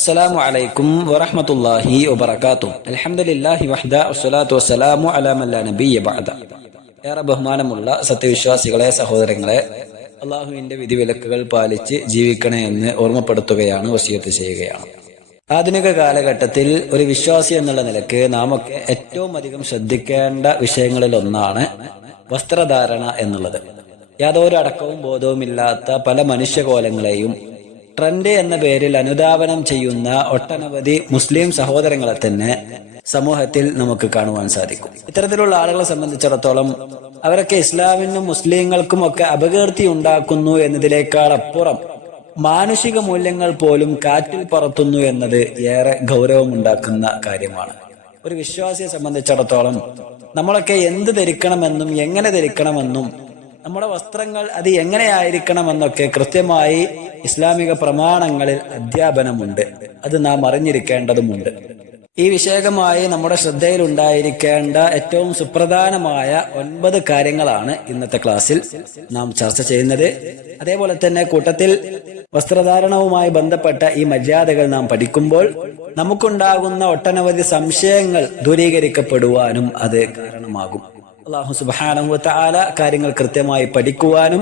അസ്സലാമു അലൈക്കും വറഹ്മത്തുള്ളാഹി വബറകാതുഹു. അൽഹംദുലില്ലാഹി വഹ്ദ വസ്സലാത്തു വസ്സലാമു അലാ മൻ ലാ നബിയ്യ ബഅദ. ഏറെ ബഹുമാനമുള്ള സത്യവിശ്വാസികളെ, സഹോദരങ്ങളെ, അള്ളാഹുവിന്റെ വിധിവിലക്കുകൾ പാലിച്ച് ജീവിക്കണേ എന്ന് ഓർമ്മപ്പെടുത്തുകയാണ്, വസിയത്ത് ചെയ്യുകയാണ്. ആധുനിക കാലഘട്ടത്തിൽ ഒരു വിശ്വാസി എന്നുള്ള നിലക്ക് നാമൊക്കെ ഏറ്റവും അധികം ശ്രദ്ധിക്കേണ്ട വിഷയങ്ങളിൽ ഒന്നാണ് വസ്ത്രധാരണ എന്നുള്ളത്. യാതൊരു അടക്കവും ബോധവുമില്ലാത്ത പല മനുഷ്യകോലങ്ങളെയും ട്രെൻഡ് എന്ന പേരിൽ അനുധാവനം ചെയ്യുന്ന ഒട്ടനവധി മുസ്ലിം സഹോദരങ്ങളെ തന്നെ സമൂഹത്തിൽ നമുക്ക് കാണുവാൻ സാധിക്കും. ഇത്തരത്തിലുള്ള ആളുകളെ സംബന്ധിച്ചിടത്തോളം അവരൊക്കെ ഇസ്ലാമിനും മുസ്ലിങ്ങൾക്കും ഒക്കെ അപകീർത്തി ഉണ്ടാക്കുന്നു എന്നതിനേക്കാൾ അപ്പുറം മാനുഷിക മൂല്യങ്ങൾ പോലും കാറ്റിൽ പറത്തുന്നു എന്നത് ഏറെ ഗൗരവമുണ്ടാക്കുന്ന കാര്യമാണ്. ഒരു വിശ്വാസിയെ സംബന്ധിച്ചിടത്തോളം നമ്മളൊക്കെ എന്ത് ധരിക്കണമെന്നും എങ്ങനെ ധരിക്കണമെന്നും നമ്മുടെ വസ്ത്രങ്ങൾ അത് എങ്ങനെയായിരിക്കണമെന്നൊക്കെ കൃത്യമായി ഇസ്ലാമിക പ്രമാണങ്ങളിൽ അധ്യാപനമുണ്ട്. അത് നാം അറിഞ്ഞിരിക്കേണ്ടതുമുണ്ട്. ഈ വിഷയകമായി നമ്മുടെ ശ്രദ്ധയിൽ ഉണ്ടായിരിക്കേണ്ട ഏറ്റവും സുപ്രധാനമായ 9 കാര്യങ്ങളാണ് ഇന്നത്തെ ക്ലാസ്സിൽ നാം ചർച്ച ചെയ്യുന്നത്. അതേപോലെ തന്നെ കൂട്ടത്തിൽ വസ്ത്രധാരണവുമായി ബന്ധപ്പെട്ട ഈ മര്യാദകൾ നാം പഠിക്കുമ്പോൾ നമുക്കുണ്ടാകുന്ന ഒട്ടനവധി സംശയങ്ങൾ ദൂരീകരിക്കപ്പെടുവാനും അത് കാരണമാകും. അല്ലാഹു സുബ്ഹാനഹു വ തആല കാര്യങ്ങൾ കൃത്യമായി പഠിക്കുവാനും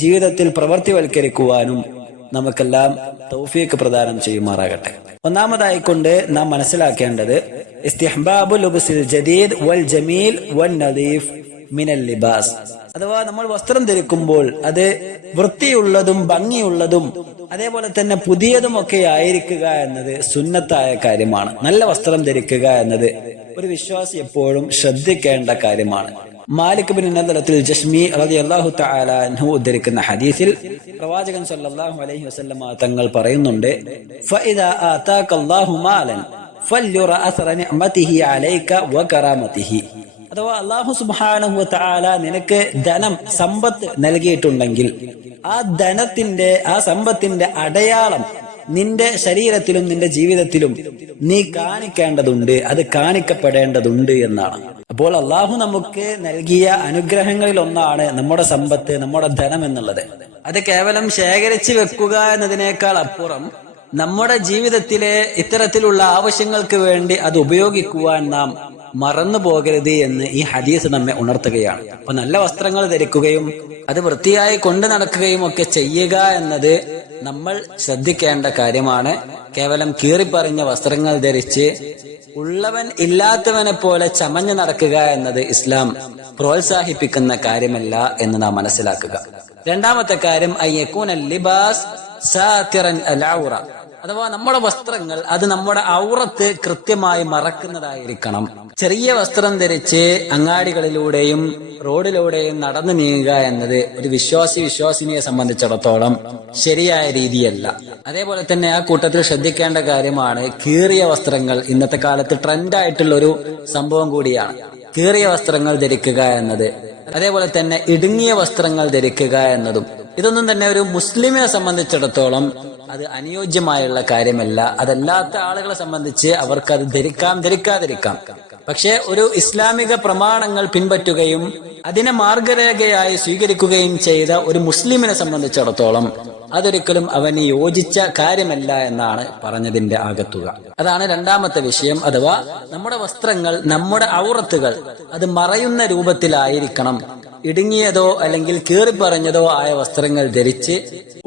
ജീവിതത്തിൽ പ്രവർത്തിവൽക്കരിക്കുവാനും നമുക്കെല്ലാം തൗഫീഖ് പ്രദാനം ചെയ്യുമാറാകട്ടെ. ഒന്നാമതായിക്കൊണ്ട് നാം മനസ്സിലാക്കേണ്ടത് ഇസ്തിഹ്ബാബു ലുബ്സിൽ ജദീദ് വൽ ജമീൽ വൻ നദീഫ് മിനൽ ലിബാസ്. അഥവാ നമ്മൾ വസ്ത്രം ധരിക്കുമ്പോൾ അത് വൃത്തിയുള്ളതും ഭംഗിയുള്ളതും അതേപോലെ തന്നെ പുതിയതും ഒക്കെ ആയിരിക്കുക എന്നത് സുന്നത്തായ കാര്യമാണ്. നല്ല വസ്ത്രം ധരിക്കുക എന്നത് ഒരു വിശ്വാസി എപ്പോഴും ശ്രദ്ധിക്കേണ്ട കാര്യമാണ്. മാലിക് ബിൻ നദലത്തുൽ ജശ്മി റളിയല്ലാഹു തആല അൻഹു ഉദ്ധരിക്കുന്ന ഹദീസിൽ പ്രവാചകൻ സല്ലല്ലാഹു അലൈഹി വസല്ലമ തങ്ങൾ പറയുന്നുണ്ട്, ഫഇദാ ആതാകല്ലാഹു മാലൻ ഫല്യുറ അസ്റ നിഅമതിഹി അലൈക വകറാമതിഹി. അഥവാ അല്ലാഹു സുബ്ഹാനഹു വ തആല നിനക്ക് ധനം, സമ്പത്ത് നൽകിയിട്ടുണ്ടെങ്കിൽ ആ ധനത്തിന്റെ, ആ സമ്പത്തിന്റെ അടയാളം നിന്റെ ശരീരത്തിലും നിന്റെ ജീവിതത്തിലും നീ കാണിക്കേണ്ടതുണ്ട്, അത് കാണിക്കപ്പെടേണ്ടതുണ്ട് എന്നാണ്. അപ്പോൾ അള്ളാഹു നമുക്ക് നൽകിയ അനുഗ്രഹങ്ങളിൽ ഒന്നാണ് നമ്മുടെ സമ്പത്ത്, നമ്മുടെ ധനം എന്നുള്ളത്. അത് കേവലം ശേഖരിച്ചു വെക്കുക എന്നതിനേക്കാൾ അപ്പുറം നമ്മുടെ ജീവിതത്തിലെ ഇത്തരത്തിലുള്ള ആവശ്യങ്ങൾക്ക് വേണ്ടി അത് ഉപയോഗിക്കുവാൻ നാം മറന്നു പോകരുത് എന്ന് ഈ ഹദീസ് നമ്മെ ഉണർത്തുകയാണ്. അപ്പൊ നല്ല വസ്ത്രങ്ങൾ ധരിക്കുകയും അത് വൃത്തിയായി കൊണ്ടു നടക്കുകയും ഒക്കെ ചെയ്യുക എന്നത് നമ്മൾ ശ്രദ്ധിക്കേണ്ട കാര്യമാണ്. കേവലം കീറിപ്പറിഞ്ഞ വസ്ത്രങ്ങൾ ധരിച്ച് ഉള്ളവൻ ഇല്ലാത്തവനെ പോലെ ചമഞ്ഞു നടക്കുക എന്നത് ഇസ്ലാം പ്രോത്സാഹിപ്പിക്കുന്ന കാര്യമല്ല എന്ന് നാം മനസ്സിലാക്കുക. രണ്ടാമത്തെ കാര്യം അയ്യകൂനൽ ലിബാസ് സാതിറൻ അൽ ഔറ. അഥവാ നമ്മുടെ വസ്ത്രങ്ങൾ അത് നമ്മുടെ ഔറത്ത് കൃത്യമായി മറക്കുന്നതായിരിക്കണം. ചെറിയ വസ്ത്രം ധരിച്ച് അങ്ങാടികളിലൂടെയും റോഡിലൂടെയും നടന്നു നീങ്ങുക എന്നത് ഒരു വിശ്വാസിനിയെ സംബന്ധിച്ചിടത്തോളം ശരിയായ രീതിയല്ല. അതേപോലെ തന്നെ ആ കൂട്ടത്തിൽ ശ്രദ്ധിക്കേണ്ട കാര്യമാണ് കീറിയ വസ്ത്രങ്ങൾ. ഇന്നത്തെ കാലത്ത് ട്രെൻഡായിട്ടുള്ള ഒരു സംഭവം കൂടിയാണ് കീറിയ വസ്ത്രങ്ങൾ ധരിക്കുക എന്നത്. അതേപോലെ തന്നെ ഇടുങ്ങിയ വസ്ത്രങ്ങൾ ധരിക്കുക എന്നതും. ഇതൊന്നും തന്നെ ഒരു മുസ്ലിമിനെ സംബന്ധിച്ചിടത്തോളം അത് അനുയോജ്യമായുള്ള കാര്യമല്ല. അതല്ലാത്ത ആളുകളെ സംബന്ധിച്ച് അവർക്ക് അത് ധരിക്കാതിരിക്കാം. പക്ഷെ ഒരു ഇസ്ലാമിക പ്രമാണങ്ങൾ പിൻപറ്റുകയും അതിനെ മാർഗരേഖയായി സ്വീകരിക്കുകയും ചെയ്ത ഒരു മുസ്ലിമിനെ സംബന്ധിച്ചിടത്തോളം അതൊരിക്കലും അവന് യോജിച്ച കാര്യമല്ല എന്നാണ് പറഞ്ഞതിന്റെ ആകത്തുക. അതാണ് രണ്ടാമത്തെ വിഷയം. അഥവാ നമ്മുടെ വസ്ത്രങ്ങൾ, നമ്മുടെ ഔറത്തുകൾ അത് മറയുന്ന രൂപത്തിലായിരിക്കണം. ഇടുങ്ങിയതോ അല്ലെങ്കിൽ കീറിപ്പറഞ്ഞതോ ആയ വസ്ത്രങ്ങൾ ധരിച്ച്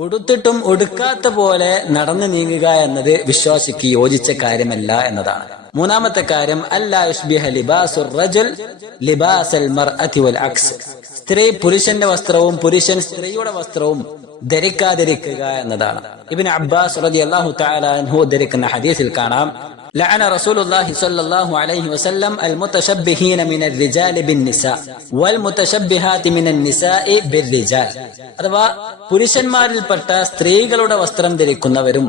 ഉടുത്തിട്ടും ഉടുക്കാത്ത പോലെ നടന്നു നീങ്ങുക എന്നത് വിശ്വാസിക്ക് യോജിച്ച കാര്യമല്ല എന്നതാണ്. മൂന്നാമത്തെ കാര്യം അല്ലാ യുശ്ബിഹ ലിബാസുർ റജുൽ ലിബാസൽ മർഅതി വൽ അക്സ്. സ്ത്രീ പുരുഷന്റെ വസ്ത്രവും പുരുഷൻ സ്ത്രീയുടെ വസ്ത്രവും ധരിക്കാതിരിക്കുക എന്നതാണ്. ഇബ്നു അബ്ബാസ് റളിയല്ലാഹു തആല അൻഹു ഉദ്ധരിക്കുന്ന ഹദീസിൽ കാണാം, ലഅന റസൂലുള്ളാഹി സ്വല്ലല്ലാഹു അലൈഹി വസല്ലം അൽ മുതശബ്ബിഹീന മിനൽ റിജാലി ബിന്നിസാ വൽ മുതശബ്ബിഹാതി മിനൻ നിസാഇ ബിർറിജാൽ. അഥവാ പുരുഷന്മാരിൽപ്പെട്ട സ്ത്രീകളുടെ വസ്ത്രം ധരിക്കുന്നവരും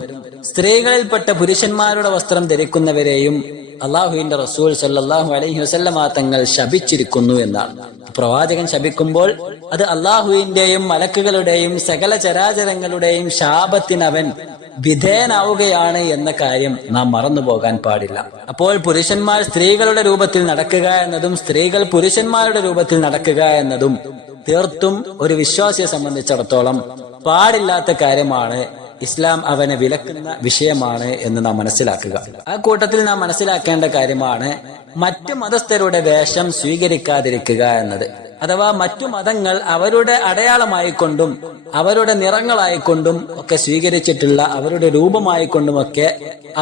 സ്ത്രീകളിൽപ്പെട്ട പുരുഷന്മാരുടെ വസ്ത്രം ധരിക്കുന്നവരെയും അള്ളാഹുവിന്റെ റസൂൽ സല്ലല്ലാഹു അലൈഹി വസല്ലമ തങ്ങൾ ശപിച്ചിരിക്കുന്നു എന്നാണ്. പ്രവാചകൻ ശപിക്കുമ്പോൾ അത് അള്ളാഹുവിന്റെയും മലക്കുകളുടെയും സകല ചരാചരങ്ങളുടെയും ശാപത്തിനവൻ വിധേയനാവുകയാണ് എന്ന കാര്യം നാം മറന്നുപോകാൻ പാടില്ല. അപ്പോൾ പുരുഷന്മാർ സ്ത്രീകളുടെ രൂപത്തിൽ നടക്കുക എന്നതും സ്ത്രീകൾ പുരുഷന്മാരുടെ രൂപത്തിൽ നടക്കുക എന്നതും തീർത്തും ഒരു വിശ്വാസിയെ സംബന്ധിച്ചിടത്തോളം പാടില്ലാത്ത കാര്യമാണ്. ഇസ്ലാം അവനെ വിലക്കുന്ന വിഷയമാണ് എന്ന് നാം മനസ്സിലാക്കുക. ആ കൂട്ടത്തിൽ നാം മനസ്സിലാക്കേണ്ട കാര്യമാണ് മറ്റു മതസ്ഥരുടെ വേഷം സ്വീകരിക്കാതിരിക്കുക എന്നത്. അഥവാ മറ്റു മതങ്ങൾ അവരുടെ അടയാളമായിക്കൊണ്ടും അവരുടെ നിറങ്ങളായിക്കൊണ്ടും ഒക്കെ സ്വീകരിച്ചിട്ടുള്ള അവരുടെ രൂപമായിക്കൊണ്ടുമൊക്കെ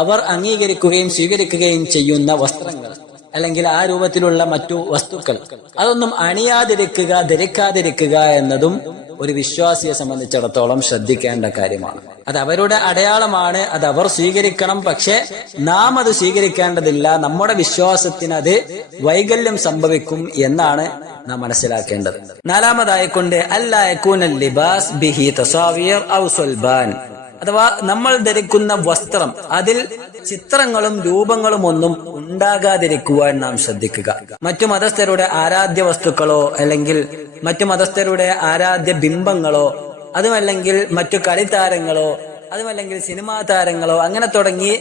അവർ അംഗീകരിക്കുകയും സ്വീകരിക്കുകയും ചെയ്യുന്ന വസ്ത്രങ്ങൾ അല്ലെങ്കിൽ ആ രൂപത്തിലുള്ള മറ്റു വസ്തുക്കൾ അതൊന്നും അണിയാതിരിക്കുക, ധരിക്കാതിരിക്കുക എന്നതും ഒരു വിശ്വാസിയെ സംബന്ധിച്ചിടത്തോളം ശ്രദ്ധിക്കേണ്ട കാര്യമാണ്. അത് അവരുടെ അടയാളമാണ്, അത് അവർ സ്വീകരിക്കണം. പക്ഷെ നാം അത് സ്വീകരിക്കേണ്ടതില്ല. നമ്മുടെ വിശ്വാസത്തിന് അത് വൈകല്യം സംഭവിക്കും എന്നാണ് നാം മനസ്സിലാക്കേണ്ടത്. നാലാമതായിക്കൊണ്ട് അല്ലാ യകൂനൽ ലിബാസ് ബിഹി തസാവിർ ഔ സുൽബാൻ, അഥവാ നമ്മൾ ധരിക്കുന്ന വസ്ത്രം അതിൽ ചിത്രങ്ങളും രൂപങ്ങളും ഒന്നും ഉണ്ടാകാതിരിക്കുവാൻ നാം ശ്രദ്ധിക്കുക. മറ്റു മതസ്ഥരുടെ ആരാധ്യ വസ്തുക്കളോ അല്ലെങ്കിൽ മറ്റു മതസ്ഥരുടെ ആരാധ്യ ബിംബങ്ങളോ അതുമല്ലെങ്കിൽ മറ്റു കളിത്താരങ്ങളോ അതുമല്ലെങ്കിൽ സിനിമാ താരങ്ങളോ അങ്ങനെ തുടങ്ങി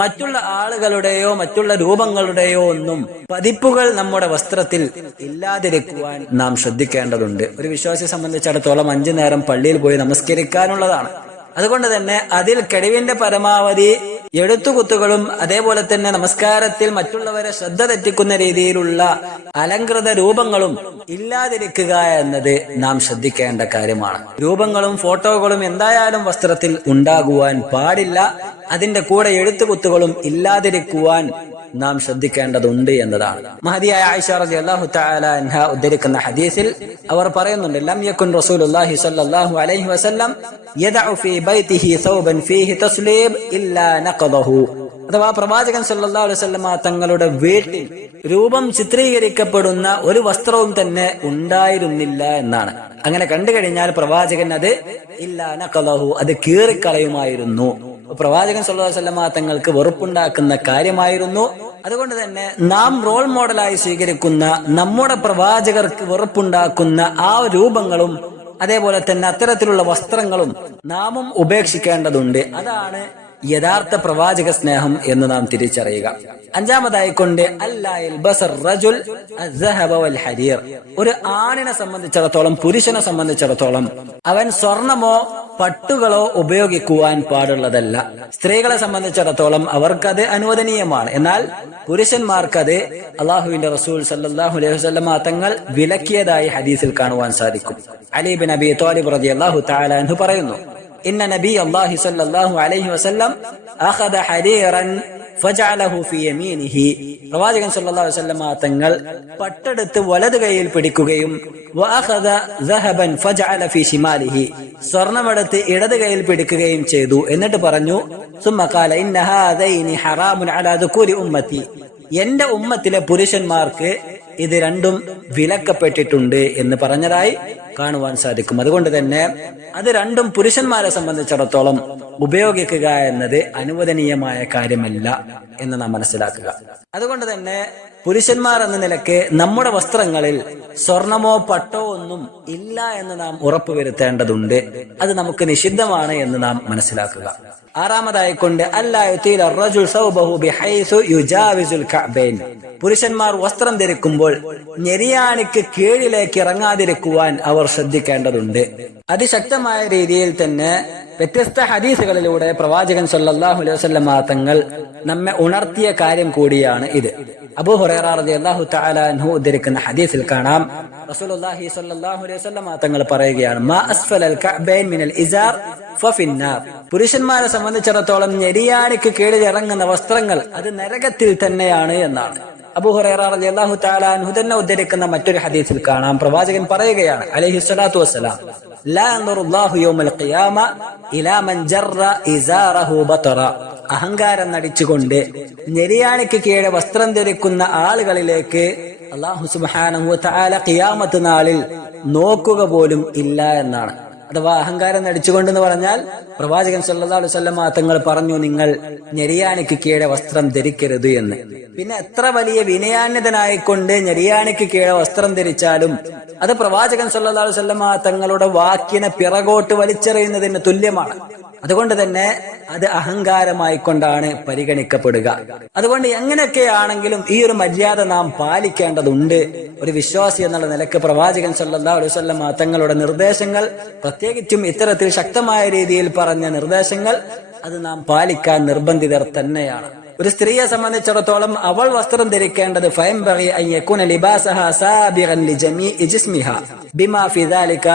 മറ്റുള്ള ആളുകളുടെയോ മറ്റുള്ള രൂപങ്ങളുടെയോ ഒന്നും പതിപ്പുകൾ നമ്മുടെ വസ്ത്രത്തിൽ ഇല്ലാതിരിക്കുവാൻ നാം ശ്രദ്ധിക്കേണ്ടതുണ്ട്. ഒരു വിശ്വാസിയെ സംബന്ധിച്ചിടത്തോളം 5 നേരം പള്ളിയിൽ പോയി നമസ്കരിക്കാനുള്ളതാണ്. അതുകൊണ്ട് തന്നെ അതിൽ കഴിവിന്റെ പരമാവധി എഴുത്തുകുത്തുകളും അതേപോലെ തന്നെ നമസ്കാരത്തിൽ മറ്റുള്ളവരെ ശ്രദ്ധ തെറ്റിക്കുന്ന രീതിയിലുള്ള അലങ്കൃത രൂപങ്ങളും ഇല്ലാതിരിക്കുക എന്നത് നാം ശ്രദ്ധിക്കേണ്ട കാര്യമാണ്. രൂപങ്ങളും ഫോട്ടോകളും എന്തായാലും വസ്ത്രത്തിൽ ഉണ്ടാകുവാൻ പാടില്ല. അതിന്റെ കൂടെ എഴുത്തുകുത്തുകളും ഇല്ലാതിരിക്കുവാൻ നാം ശ്രദ്ധിക്കേണ്ടതുണ്ട് എന്നതാണ്. മഹദിയായ ആയിഷ റളിയല്ലാഹു തആല അൻഹ ഉദ്ധരിക്കുന്ന ഹദീസിൽ അവർ പറയുന്നുണ്ട്, ലം യകുൻ റസൂലുള്ളാഹി സ്വല്ലല്ലാഹു അലൈഹി വസല്ലം യദഉ ഫീ ബൈതിഹി സൗബൻ ഫീഹി തസ്ലീബ് ഇല്ലാ നഖദഹു, അഥവാ പ്രവാചകൻ സല്ലല്ലാഹു അലൈഹി വസല്ലം തങ്ങളുടെ വീട്ടിൽ രൂപം ചിത്രീകരിക്കപ്പെടുന്ന ഒരു വസ്ത്രവും തന്നെ ഉണ്ടായിരുന്നില്ല എന്നാണ്. അങ്ങനെ കണ്ടു കഴിഞ്ഞാൽ പ്രവാചകൻ അത് ഇല്ലാ നഖദഹു, അത് കീറിക്കളയുമായിരുന്നു. പ്രവാചകൻ സല്ലല്ലാഹു അലൈഹി വസല്ലം തങ്ങൾക്ക് വെറുപ്പുണ്ടാക്കുന്ന കാര്യമായിരുന്നു. അതുകൊണ്ട് തന്നെ നാം റോൾ മോഡലായി സ്വീകരിക്കുന്ന നമ്മുടെ പ്രവാചകർക്ക് വെറുപ്പുണ്ടാക്കുന്ന ആ രൂപങ്ങളും അതേപോലെ തന്നെ അത്തരത്തിലുള്ള വസ്ത്രങ്ങളും നാമും ഉപേക്ഷിക്കേണ്ടതുണ്ട്. അതാണ് യഥാർത്ഥ പ്രവാചക സ്നേഹം എന്ന് നാം തിരിച്ചറിയുക. അഞ്ചാമതായിക്കൊണ്ട് ഒരു ആണിനെ സംബന്ധിച്ചിടത്തോളം, പുരുഷനെ സംബന്ധിച്ചിടത്തോളം അവൻ സ്വർണമോ പട്ടുകളോ ഉപയോഗിക്കുവാൻ പാടുള്ളതല്ല. സ്ത്രീകളെ സംബന്ധിച്ചിടത്തോളം അവർക്കത് അനുവദനീയമാണ്. എന്നാൽ പുരുഷന്മാർക്കത് അള്ളാഹുവിന്റെ റസൂൽ സല്ലല്ലാഹു അലൈഹി വസല്ലം തങ്ങൾ വിലക്കിയതായി ഹദീസിൽ കാണുവാൻ സാധിക്കും. അലി ബിൻ അബി ത്വാലിബ് റളിയല്ലാഹു തആല അൻഹു പറയുന്നു, ഇന്ന നബി അല്ലാഹി സല്ലല്ലാഹു അലൈഹി വസല്ലം അഖദ ഹരീറൻ ഫജഅലഹു ഫീ യമീനിഹി, പ്രവാചകൻ സല്ലല്ലാഹു അലൈഹി വസല്ലം തങ്ങൾ പട്ടെടുത്ത് വലത് കൈയിൽ പിടിക്കുകയും വഅഖദ ദഹബൻ ഫജഅല ഫീ ശിമാലിഹി, സ്വർണ്ണമെടുത്ത് ഇടത് കൈയിൽ പിടിക്കുകയും ചെയ്തു. എന്നിട്ട് പറഞ്ഞു, സുമ്മ ഖാല ഇന്ന ഹാദൈനി ഹറാമുൻ അലാ ദുകൂരി ഉമ്മത്തി, എന്റെ ഉമ്മത്തിലെ പുരുഷന്മാർക്ക് ഇത് രണ്ടും വിലക്കപ്പെട്ടിട്ടുണ്ട് എന്ന് പറഞ്ഞതായി കാണുവാൻ സാധിക്കും. അതുകൊണ്ട് തന്നെ അത് രണ്ടും പുരുഷന്മാരെ സംബന്ധിച്ചിടത്തോളം ഉപയോഗിക്കുക എന്നത് അനുവദനീയമായ കാര്യമല്ല എന്ന് നാം മനസ്സിലാക്കുക. അതുകൊണ്ട് തന്നെ പുരുഷന്മാർ എന്ന നിലയ്ക്ക് നമ്മുടെ വസ്ത്രങ്ങളിൽ സ്വർണമോ പട്ടോ ഒന്നും ഇല്ല എന്ന് നാം ഉറപ്പുവരുത്തേണ്ടതുണ്ട്. അത് നമുക്ക് നിഷിദ്ധമാണ് എന്ന് നാം മനസ്സിലാക്കുക. ആറാമതായിക്കൊണ്ട് പുരുഷന്മാർ വസ്ത്രം ധരിക്കുമ്പോൾ ഞെരിയാണിക്ക് കീഴിലേക്ക് ഇറങ്ങാതിരിക്കുവാൻ അവർ ശ്രദ്ധിക്കേണ്ടതുണ്ട്. അതിശക്തമായ രീതിയിൽ തന്നെ വ്യത്യസ്ത ഹദീസുകളിലൂടെ പ്രവാചകൻ സല്ലല്ലാഹു അലൈഹി വസല്ലം തങ്ങൾ നമ്മെ ഉണർത്തിയ കാര്യം കൂടിയാണ് ഇത്. അബൂ ഹുറൈറ റളിയല്ലാഹു തആല അൻഹു ഉദ്ധരിക്കുന്ന ഹദീസിൽ കാണാം, റസൂലുള്ളാഹി സ്വല്ലല്ലാഹു അലൈഹി വസല്ലം തങ്ങൾ പറയുകയാണ്, മാ അസ്ഫലൽ കഅബൈൻ മിനൽ ഇസാർ ഫഫിന്നാർ, പുരുഷന്മാരെ സംബന്ധിച്ചിടത്തോളം ഞെരിയാണിക്ക് കീഴിൽ ഇറങ്ങുന്ന വസ്ത്രങ്ങൾ അത് നരകത്തിൽ തന്നെയാണ് എന്നാണ്. അബൂ ഹുറൈറ റളിയല്ലാഹു തആല അൻഹു തന്നെ ഉദ്ധരിക്കുന്ന മറ്റൊരു ഹദീസിൽ കാണാം, പ്രവാചകൻ പറയുകയാണ് അലൈഹി സ്വലാത്തു വസ്സലാം, ലാ യൻദുറുല്ലാഹു യൗമൽ ഖിയാമ ഇലാ മൻ ജറ ഇസാറഹു ബതറ, അഹങ്കാരം നടിച്ചുകൊണ്ട് ഞെരിയാണിക്ക് കീഴെ വസ്ത്രം ധരിക്കുന്ന ആളുകളിലേക്ക് അല്ലാഹു സുബ്ഹാനഹു വ തആല ഖിയാമത്ത് നാളിൽ നോക്കുക പോലും ഇല്ല എന്നാണ്. അഥവാ അഹങ്കാരം നടിച്ചുകൊണ്ടെന്ന് പറഞ്ഞാൽ പ്രവാചകൻ സല്ലല്ലാഹു അലൈഹി വസല്ലം തങ്ങൾ പറഞ്ഞു, നിങ്ങൾ ഞെരിയാണിക്ക് കീഴെ വസ്ത്രം ധരിക്കരുത് എന്ന്. പിന്നെ എത്ര വലിയ വിനയാന്യതനായിക്കൊണ്ട് ഞെരിയാണിക്ക് കീഴെ വസ്ത്രം ധരിച്ചാലും അത് പ്രവാചകൻ സല്ലല്ലാഹു അലൈഹി വസല്ലം തങ്ങളുടെ വാക്കിനെ പിറകോട്ട് വലിച്ചെറിയുന്നതിന് തുല്യമാണ്. അതുകൊണ്ട് തന്നെ അത് അഹങ്കാരമായിക്കൊണ്ടാണ് പരിഗണിക്കപ്പെടുക. അതുകൊണ്ട് എങ്ങനെയൊക്കെയാണെങ്കിലും ഈ ഒരു മര്യാദ നാം പാലിക്കേണ്ടതുണ്ട്. ഒരു വിശ്വാസി എന്നുള്ള നിലക്ക് പ്രവാചകൻ സല്ലല്ലാഹു അലൈഹി വസല്ലം തങ്ങളുടെ നിർദ്ദേശങ്ങൾ പ്രത്യേകിച്ചും ഇത്തരത്തിൽ ശക്തമായ രീതിയിൽ പറഞ്ഞ നിർദ്ദേശങ്ങൾ അത് നാം പാലിക്കാൻ നിർബന്ധിതർ തന്നെയാണ്. ഒരു സ്ത്രീയെ സംബന്ധിച്ചിടത്തോളം അവൾ വസ്ത്രം ധരിക്കേണ്ടത് ഫയംബഗി അൻ യകൂന ലിബാസഹ സാബിഗൻ ലിജമീഇ ജിസ്മിഹ ബിമാ ഫി ദാലിക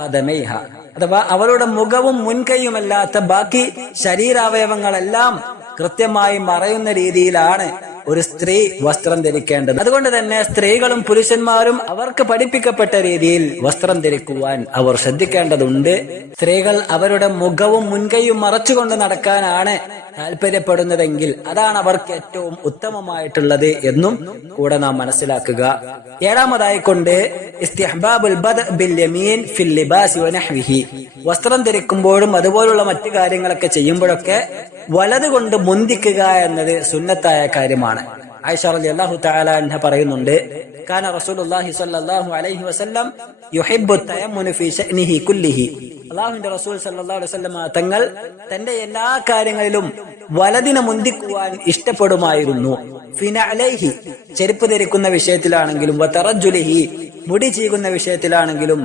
ഖദമൈഹ, അഥവാ അവളുടെ മുഖവും മുൻകൈയുമല്ലാത്ത ബാക്കി ശരീരാവയവങ്ങളെല്ലാം കൃത്യമായി മറയുന്ന രീതിയിലാണ് ഒരു സ്ത്രീ വസ്ത്രം ധരിക്കേണ്ടത്. അതുകൊണ്ട് തന്നെ സ്ത്രീകളും പുരുഷന്മാരും അവർക്ക് പഠിപ്പിക്കപ്പെട്ട രീതിയിൽ വസ്ത്രം ധരിക്കുവാൻ അവർ ശ്രദ്ധിക്കേണ്ടതുണ്ട്. സ്ത്രീകൾ അവരുടെ മുഖവും മുൻകൈയും മറച്ചുകൊണ്ട് നടക്കാനാണ് താല്പര്യപ്പെടുന്നതെങ്കിൽ അതാണ് അവർക്ക് ഏറ്റവും ഉത്തമമായിട്ടുള്ളത് എന്നും കൂടെ നാം മനസ്സിലാക്കുക. ഏഴാമതായിക്കൊണ്ട് ഇസ്തിഹ്ബാബുൽ ബദ്അ ബിൽ യമീൻ ഫിൽ ലിബാസി വനഹ്വിഹി, വസ്ത്രം ധരിക്കുമ്പോഴും അതുപോലുള്ള മറ്റു കാര്യങ്ങളൊക്കെ ചെയ്യുമ്പോഴൊക്കെ വലതുകൊണ്ട് മുന്തിക്കുക എന്നത് സുന്നത്തായ കാര്യമാണ്. ആയിഷ റളിയല്ലാഹു തആല അൻഹ പറയുന്നുണ്ട്, കാന റസൂലുള്ളാഹി സ്വല്ലല്ലാഹു അലൈഹി വസല്ലം യുഹിബ്ബു തയമ്മുന ഫീ ശഅനിഹി കുല്ലിഹി, അല്ലാഹുവിന്റെ റസൂൽ സ്വല്ലല്ലാഹു അലൈഹി വസല്ലം തങ്ങൾ തന്റെ എല്ലാ കാര്യങ്ങളിലും വലതിനെ മുന്തിക്കുവാൻ ഇഷ്ടപ്പെടുമായിരുന്നു. ഫിനഅലൈഹി, ചെരുപ്പ് ധരിക്കുന്ന വിഷയത്തിലാണെങ്കിലും, വതറജുലിഹി, മുടി ചീകുന്ന വിഷയത്തിലാണെങ്കിലും,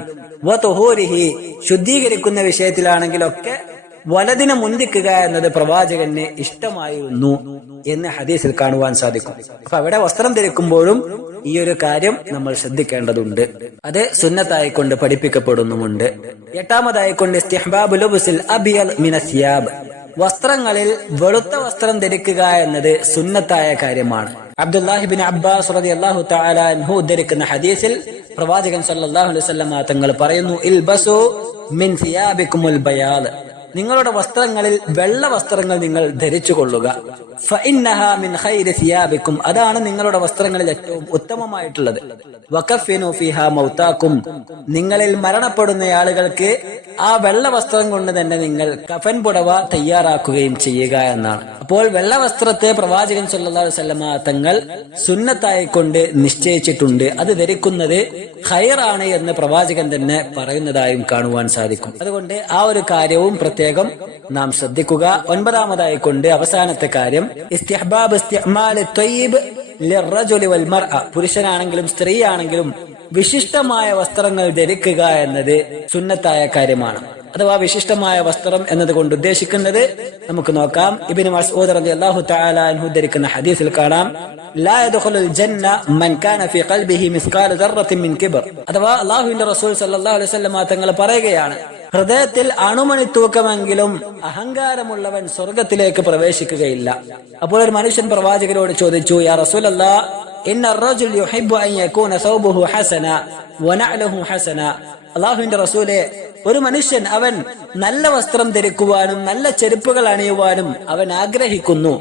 വതുഹൂരിഹി, ശുദ്ധീകരിക്കുന്ന വിഷയത്തിലാണെങ്കിലും ഒക്കെ വലതിനെ മുന്തിക്കുക എന്നത് പ്രവാചകന് ഇഷ്ടമായിരുന്നു എന്ന് ഹദീസിൽ കാണുവാൻ സാധിക്കും. അപ്പൊ അവിടെ വസ്ത്രം ധരിക്കുമ്പോഴും ഈ ഒരു കാര്യം നമ്മൾ ശ്രദ്ധിക്കേണ്ടതുണ്ട്. അത് സുന്നത്തായിക്കൊണ്ട് പഠിപ്പിക്കപ്പെടുന്നുമുണ്ട്. എട്ടാമതായിക്കൊണ്ട് ഇസ്തിഹ്ബാബു ലുബ്സിൽ അബ്യദ് മിനസ് സിയാബ്, വസ്ത്രങ്ങളിൽ വെളുത്ത വസ്ത്രം ധരിക്കുക എന്നത് സുന്നത്തായ കാര്യമാണ്. അബ്ദുല്ലാഹി ബിൻ അബ്ബാസ് റളിയല്ലാഹു തആല അൻഹു ഉദ്ധരിക്കുന്ന ഹദീസിൽ പ്രവാചകൻ സല്ലല്ലാഹു അലൈഹി വസല്ലം തങ്ങൾ പറയുന്നു, ഇൽബസു മിൻ സിയാബിക്കുമുൽ ബയാദ്, നിങ്ങളുടെ വസ്ത്രങ്ങളിൽ വെള്ള വസ്ത്രങ്ങൾ നിങ്ങൾ ധരിച്ചു കൊള്ളുക. ഫഇന്നഹാ മിൻ ഖൈരി സിയാബിക്കും, അതാണ് നിങ്ങളുടെ വസ്ത്രങ്ങളിൽ ഏറ്റവും ഉത്തമമായിട്ടുള്ളത്. വകഫിനു ഫീഹാ മൗതാക്കും, നിങ്ങളിൽ മരണപ്പെടുന്ന ആളുകൾക്ക് ആ വെള്ള വസ്ത്രം കൊണ്ട് തന്നെ നിങ്ങൾ കഫൻ പുടവ തയ്യാറാക്കുകയും ചെയ്യുക എന്നാണ്. അപ്പോൾ വെള്ള വസ്ത്രത്തെ പ്രവാചകൻ സല്ലല്ലാഹു അലൈഹി വസല്ലം തങ്ങൾ സുന്നത്തായിക്കൊണ്ട് നിശ്ചയിച്ചിട്ടുണ്ട്. അത് ധരിക്കുന്നത് ഖൈറാണ് എന്ന് പ്രവാചകൻ തന്നെ പറയുന്നതായും കാണുവാൻ സാധിക്കും. അതുകൊണ്ട് ആ ഒരു കാര്യവും പ്രത്യേകം നാം ശ്രദ്ധിക്കുക. ഒൻപതാമതായിക്കൊണ്ട് അവസാനത്തെ കാര്യം ഇസ്തിഹ്ബാബ് ഇസ്തിഅ്മാൽ ത്വയ്യിബ് ലിർറജുലി വൽ മർഅ, പുരുഷനാണെങ്കിലും സ്ത്രീയാണെങ്കിലും വിശിഷ്ടമായ വസ്ത്രങ്ങൾ ധരിക്കുക എന്നത് സുന്നത്തായ കാര്യമാണ്. അഥവാ വിശിഷ്ടമായ വസ്ത്രം എന്നതുകൊണ്ട് ഉദ്ദേശിക്കുന്നത് നമുക്ക് നോക്കാം. ഇബ്നു മസ്ഊദ് റളിയല്ലാഹു തആല അൻഹു ധരിക്കുന്ന ഹദീസിൽ കാണാം, ലാ യദ്ഖുലുൽ ജന്ന മൻ കാന ഫീ ഖൽബിഹി മിസ്കാല ദർറത്തിൻ മിൻ കിബ്ർ, അഥവാ അല്ലാഹുവിന്റെ റസൂൽ സല്ലല്ലാഹു അലൈഹി വസല്ലം തങ്ങൾ പറയുകയാണ്, ഹൃദയത്തിൽ അണുമണി തൂക്കമെങ്കിലും അഹങ്കാരമുള്ളവൻ സ്വർഗത്തിലേക്ക് പ്രവേശിക്കുകയില്ല. അപ്പോൾ ഒരു മനുഷ്യൻ പ്രവാചകരോട് ചോദിച്ചു, യാ റസൂലല്ലാഹ്, ഇന്ന അർറജുൽ യുഹിബ്ബു അൻ യകൂന സൗബുഹു ഹസന വനഅലുഹു ഹസന, അല്ലാഹുവിന്റെ റസൂലേ, ഒരു മനുഷ്യൻ അവൻ നല്ല വസ്ത്രം ധരിക്കുവാനും നല്ല ചെരുപ്പുകൾ അണിയുവാനും അവൻ ആഗ്രഹിക്കുന്നു,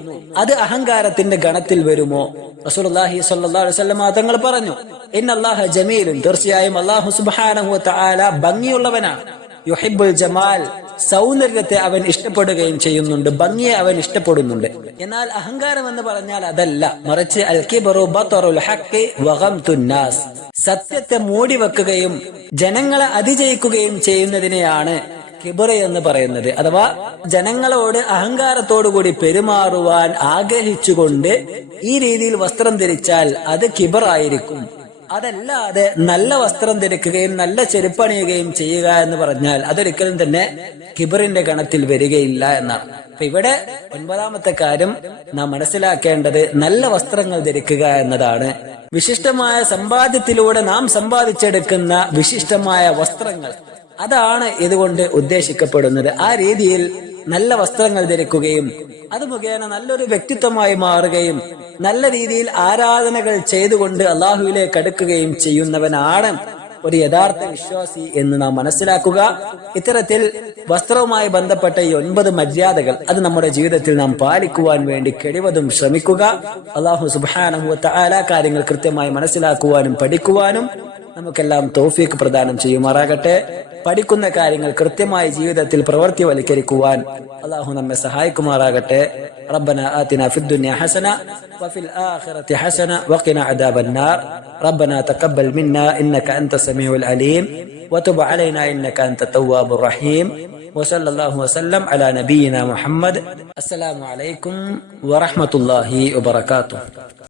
അത് അഹങ്കാരത്തിന്റെ ഗണത്തിൽ വരുമോ? റസൂലുള്ളാഹി സ്വല്ലല്ലാഹു അലൈഹി വസല്ലം തങ്ങൾ പറഞ്ഞു, ഇന്നല്ലാഹ ജമീലുൻ, തീർച്ചയായും അല്ലാഹു സുബ്ഹാനഹു വ തആല ഭംഗിയുള്ളവനാണ്. യുഹിബ്ബുൽ ജമാൽ, സൗന്ദര്യത്തെ അവൻ ഇഷ്ടപ്പെടുകയും ചെയ്യുന്നുണ്ട്, ഭംഗിയെ അവൻ ഇഷ്ടപ്പെടുന്നുണ്ട്. എന്നാൽ അഹങ്കാരം എന്ന് പറഞ്ഞാൽ അതല്ല, മറിച്ച് അൽ കിബ്റു ബതറുൽ ഹഖ് വഗംതുൻ നാസ്, സത്യത്തെ മൂടി വെക്കുകയും ജനങ്ങളെ അതിജയിക്കുകയും ചെയ്യുന്നതിനെയാണ് കിബർ എന്ന് പറയുന്നത്. അഥവാ ജനങ്ങളോട് അഹങ്കാരത്തോടുകൂടി പെരുമാറുവാൻ ആഗ്രഹിച്ചുകൊണ്ട് ഈ രീതിയിൽ വസ്ത്രം ധരിച്ചാൽ അത് കിബർ ആയിരിക്കും. അതല്ലാതെ നല്ല വസ്ത്രം ധരിക്കുകയും നല്ല ചെരുപ്പണിയുകയും ചെയ്യുക എന്ന് പറഞ്ഞാൽ അതൊരിക്കലും തന്നെ കിബറിന്റെ ഗണത്തിൽ വരികയില്ല എന്നാണ്. അപ്പൊ ഇവിടെ ഒൻപതാമത്തെ കാര്യം നാം മനസ്സിലാക്കേണ്ടത് നല്ല വസ്ത്രങ്ങൾ ധരിക്കുക എന്നതാണ്. വിശിഷ്ടമായ സമ്പാദ്യത്തിലൂടെ നാം സമ്പാദിച്ചെടുക്കുന്ന വിശിഷ്ടമായ വസ്ത്രങ്ങൾ, അതാണ് ഇതുകൊണ്ട് ഉദ്ദേശിക്കപ്പെടുന്നത്. ആ രീതിയിൽ നല്ല വസ്ത്രങ്ങൾ ധരിക്കുകയും അത് മുഖേന നല്ലൊരു വ്യക്തിത്വമായി മാറുകയും നല്ല രീതിയിൽ ആരാധനകൾ ചെയ്തുകൊണ്ട് അള്ളാഹുവിലേക്ക് അടുക്കുകയും ചെയ്യുന്നവനാണ് ഒരു യഥാർത്ഥ വിശ്വാസി എന്ന് നാം മനസ്സിലാക്കുക. ഇത്തരത്തിൽ വസ്ത്രവുമായി ബന്ധപ്പെട്ട ഈ 9 മര്യാദകൾ അത് നമ്മുടെ ജീവിതത്തിൽ നാം പാലിക്കുവാൻ വേണ്ടി കഴിവതും ശ്രമിക്കുക. അല്ലാഹു സുബ്ഹാനഹു വ തആല കാര്യങ്ങൾ കൃത്യമായി മനസ്സിലാക്കുവാനും പഠിക്കുവാനും നമുക്കെല്ലാം തൗഫീഖ് പ്രദാനം ചെയ്യുമാറാകട്ടെ. പഠിക്കുന്ന കാര്യങ്ങൾ കൃത്യമായി ജീവിതത്തിൽ പ്രവർത്തിവൽക്കരിക്കുവാൻ അല്ലാഹു നമ്മെ സഹായിക്കുമാറാകട്ടെ. ربنا آتنا في الدنيا حسنة وفي الآخرة حسنة وقنا عذاب النار. ربنا تقبل منا إنك أنت السميع العليم وتب علينا إنك أنت التواب الرحيم. وصلى الله وسلم على نبينا محمد. السلام عليكم ورحمة الله وبركاته.